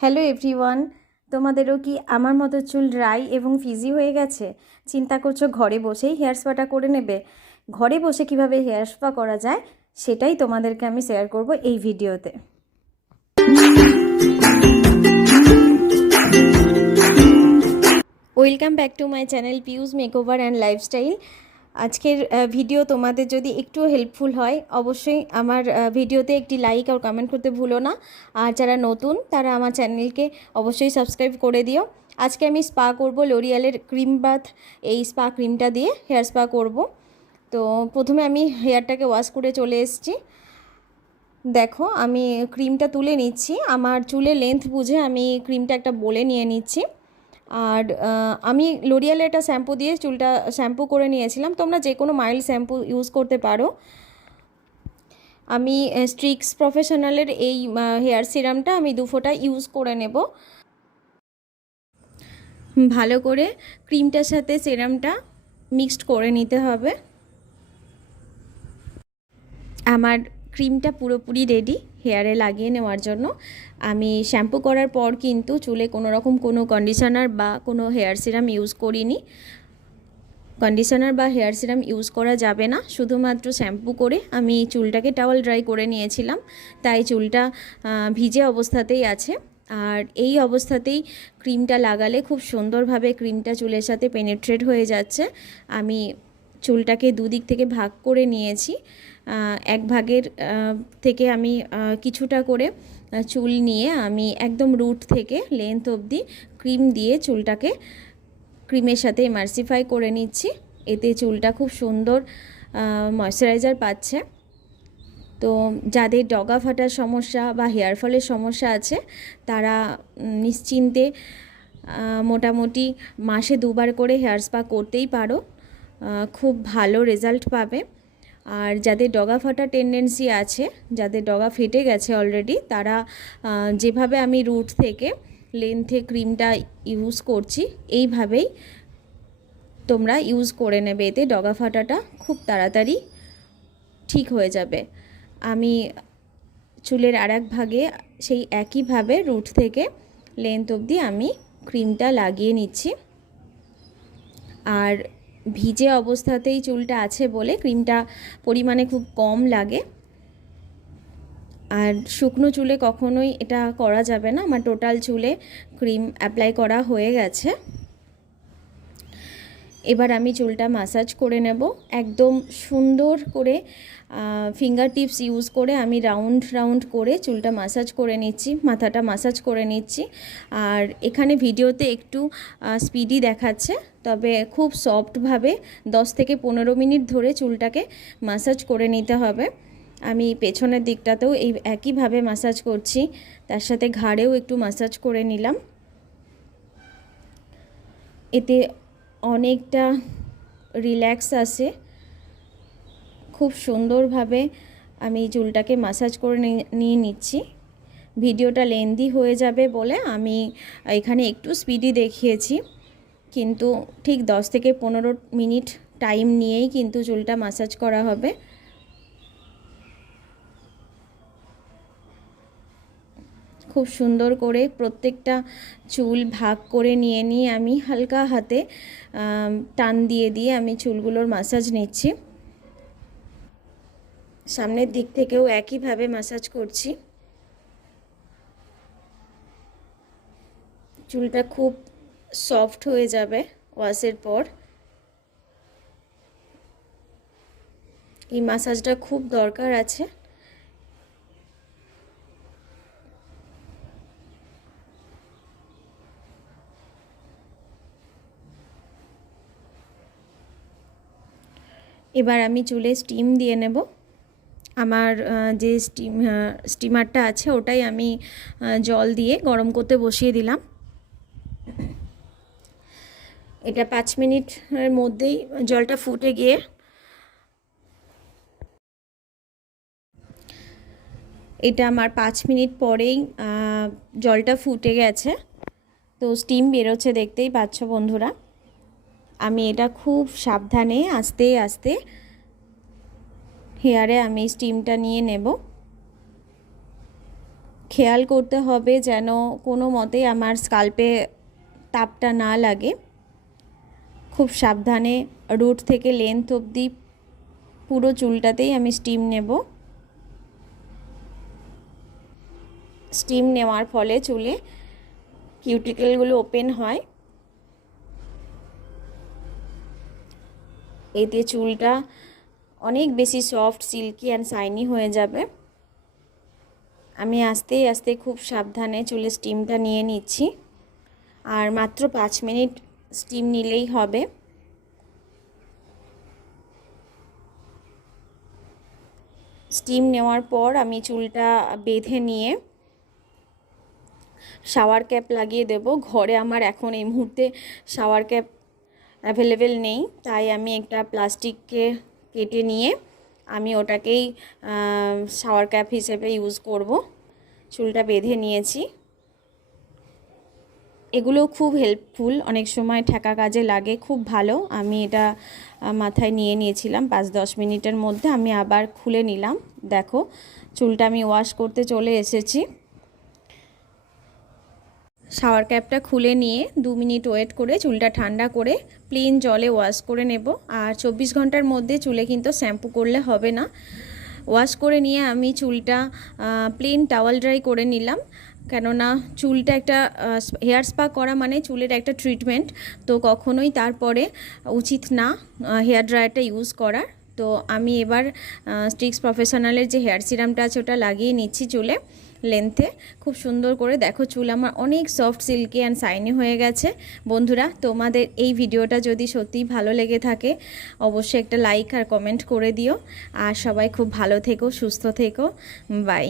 Hello everyone, তোমাদেরও কি আমার মতো চুল ড্রাই এবং ফিজি হয়ে গেছে? চিন্তা করছো ঘরে বসেই হেয়ার স্পাটা করে নেবে? ঘরে বসে কিভাবে হেয়ার স্পা করা যায় সেটাই তোমাদেরকে আমি শেয়ার করব এই ভিডিওতে। Welcome back to my channel পিউস makeover and lifestyle. আজকের ভিডিও তোমাদের যদি একটু হেল্পফুল হয় অবশ্যই আমার ভিডিওতে একটি লাইক আর কমেন্ট করতে ভুলো না। আর যারা নতুন তারা আমার চ্যানেলকে অবশ্যই সাবস্ক্রাইব করে দিও। আজকে আমি স্পা করব লোরিয়ালের ক্রিম বাথ, এই স্পা ক্রিমটা দিয়ে হেয়ার স্পা করব। তো প্রথমে আমি হেয়ারটাকে ওয়াশ করে চলে এসেছি। দেখো আমি ক্রিমটা তুলে নিচ্ছি, আমার চুলের লেন্থ বুঝে আমি ক্রিমটা একটা বলে নিয়ে নিচ্ছি। আর আমি লোরিয়ালের একটা শ্যাম্পু দিয়ে চুলটা শ্যাম্পু করে নিয়েছিলাম, তোমরা যে কোনো মাইল্ড শ্যাম্পু ইউজ করতে পারো। আমি স্ট্রিক্স প্রফেশনালের এই হেয়ার সিরামটা আমি 2 ফোঁটা ইউজ করে নেব। ভালো করে ক্রিমটার সাথে সিরামটা মিক্সড করে নিতে হবে। আমার ক্রিমটা পুরোপুরি রেডি হেয়ারে লাগিয়ে নেওয়ার জন্য। আমি শ্যাম্পু করার পর কিন্তু চুলে কোনো রকম কোনো কন্ডিশনার বা কোনো হেয়ার সিরাম ইউজ করিনি। কন্ডিশনার বা হেয়ার সিরাম ইউজ করা যাবে না, শুধুমাত্র শ্যাম্পু করে আমি চুলটাকে টাওয়াল ড্রাই করে নিয়েছিলাম, তাই চুলটা ভিজে অবস্থাতেই আছে। আর এই অবস্থাতেই ক্রিমটা লাগালে খুব সুন্দরভাবে ক্রিমটা চুলের সাথে পেনিট্রেট হয়ে যাচ্ছে। আমি চুলটাকে দুদিক থেকে ভাগ করে নিয়েছি। এক ভাগের থেকে আমি কিছুটা করে চুল নিয়ে আমি একদম রুট থেকে লেন্থ অবধি ক্রিম দিয়ে চুলটাকে ক্রিমের সাথে ইমার্সিফাই করে নিচ্ছি। এতে চুলটা খুব সুন্দর ময়শ্চারাইজার পাচ্ছে। তো যাদের ডগা ফাটার সমস্যা বা হেয়ার ফলের সমস্যা আছে তারা নিশ্চিন্তে মোটামুটি মাসে 2 বার করে হেয়ার স্পা করতেই পারো, খুব ভালো রেজাল্ট পাবে। আর যাদের ডগা ফাটা টেন্ডেন্সি আছে, যাদের ডগা ফেটে গেছে অলরেডি, তারা যেভাবে আমি রুট থেকে লেন্থে ক্রিমটা ইউজ করছি এইভাবেই তোমরা ইউজ করে নেবে, এতে ডগা ফাটাটা খুব তাড়াতাড়ি ঠিক হয়ে যাবে। আমি চুলের আর এক ভাগে সেই একইভাবে রুট থেকে লেন্থ অবধি আমি ক্রিমটা লাগিয়ে নিচ্ছি। আর ভিজে অবস্থাতেই চুলটা আছে বলে ক্রিমটা পরিমাণে খুব কম লাগে। আর শুকনো চুলে কখনোই এটা করা যাবে না। আমার টোটাল চুলে ক্রিম অ্যাপ্লাই করা হয়ে গেছে। এবার আমি চুলটা ম্যাসাজ করে নেব একদম সুন্দর করে। ফিঙ্গার টিপস ইউজ করে আমি রাউন্ড রাউন্ড করে চুলটা ম্যাসাজ করে নিচ্ছি, মাথাটা ম্যাসাজ করে নিচ্ছি। আর এখানে ভিডিওতে একটু স্পিডি দেখাচ্ছে, তবে খুব সফটভাবে 10 থেকে 15 মিনিট ধরে চুলটাকে ম্যাসাজ করে নিতে হবে। আমি পেছনের দিকটাতেও এই একইভাবে ম্যাসাজ করছি, তার সাথে ঘাড়েও একটু ম্যাসাজ করে নিলাম। এতে অনেকটা রিল্যাক্স আসে। খুব সুন্দরভাবে আমি চুলটাকে ম্যাসাজ করে নিয়ে নিচ্ছি। ভিডিওটা লেন্দি হয়ে যাবে বলে আমি এখানে একটু স্পিডি দেখিয়েছি, কিন্তু ঠিক 10 থেকে 15 মিনিট টাইম নিয়েই কিন্তু চুলটা ম্যাসাজ করা হবে। খুব সুন্দর করে প্রত্যেকটা চুল ভাগ করে নিয়ে আমি হালকা হাতে টান দিয়ে আমি চুলগুলোর ম্যাসাজ নিচ্ছি। সামনের দিক থেকেও একইভাবে ম্যাসাজ করছি। চুলটা খুব সফট হয়ে যাবে ওয়াশের পর। এই ম্যাসাজটা খুব দরকার আছে। এবার আমি চুলে স্টিম দিয়ে নেব। আমার যে স্টিমারটা আছে ওটাই আমি জল দিয়ে গরম করতে বসিয়ে দিলাম। এটা 5 মিনিটের মধ্যেই জলটা ফুটে গিয়ে এটা আমার 5 মিনিট পরেই জলটা ফুটে গেছে। তো স্টিম বেরোচ্ছে, দেখতেই পাচ্ছ বন্ধুরা। আমি এটা খুব সাবধানে আস্তে আস্তে হেয়ারে আমি স্টিমটা নিয়ে নেব। খেয়াল করতে হবে যেন কোনো মতেই আমার স্কাল্পে তাপটা না লাগে। খুব সাবধানে রুট থেকে লেন্থ অবধি পুরো চুলটাতেই আমি স্টিম নেব। স্টিম নেওয়ার ফলে চুলে কিউটিকেলগুলো ওপেন হয়, এতে চুলটা অনেক বেশি সফট, সিল্কি অ্যান্ড শাইনি হয়ে যাবে। আমি আস্তে আস্তে খুব সাবধানে চুলে স্টিমটা নিয়ে নিচ্ছি, আর মাত্র 5 মিনিট স্টিম নিলেই হবে। স্টিম নেওয়ার পর আমি চুলটা বেঁধে নিয়ে শাওয়ার ক্যাপ লাগিয়ে দেব। ঘরে আমার এখন এই মুহূর্তে শাওয়ার ক্যাপ অ্যাভেলেবেল নেই, তাই আমি একটা প্লাস্টিককে কেটে নিয়ে আমি ওটাকেই শাওয়ার ক্যাপ হিসেবে ইউজ করব। চুলটা বেঁধে নিয়েছি। এগুলো খুব হেল্পফুল, অনেক সময় ঠেকা কাজে লাগে, খুব ভালো। আমি এটা মাথায় নিয়ে নিয়েছিলাম। 5-10 মিনিটের মধ্যে আমি আবার খুলে নিলাম। দেখো চুলটা আমি ওয়াশ করতে চলে এসেছি। শাওয়ার ক্যাপটা খুলে নিয়ে 2 মিনিট ওয়েট করে চুলটা ঠান্ডা করে প্লেন জলে ওয়াশ করে নেব। আর 24 ঘন্টার মধ্যে চুলে কিন্তু শ্যাম্পু করলে হবে না। ওয়াশ করে নিয়ে আমি চুলটা প্লেন টাওয়াল ড্রাই করে নিলাম, কেননা চুলটা একটা হেয়ার স্পা করা মানে চুলের একটা ট্রিটমেন্ট, তো কখনোই তারপরে উচিত না হেয়ার ড্রায়ারটা ইউজ করার। তো আমি এবার স্ট্রিক্স প্রফেশনালের যে হেয়ার সিরামটা আছে ওটা লাগিয়ে নিচ্ছি চুলে লেন্থে। খুব সুন্দর করে দেখো চুল আমার অনেক সফট, সিল্কি অ্যান্ড শাইনি হয়ে গেছে। বন্ধুরা, তোমাদের এই ভিডিওটা যদি সত্যিই ভালো লেগে থাকে অবশ্যই একটা লাইক আর কমেন্ট করে দিও। আর সবাই খুব ভালো থেকো, সুস্থ থেকো। বাই।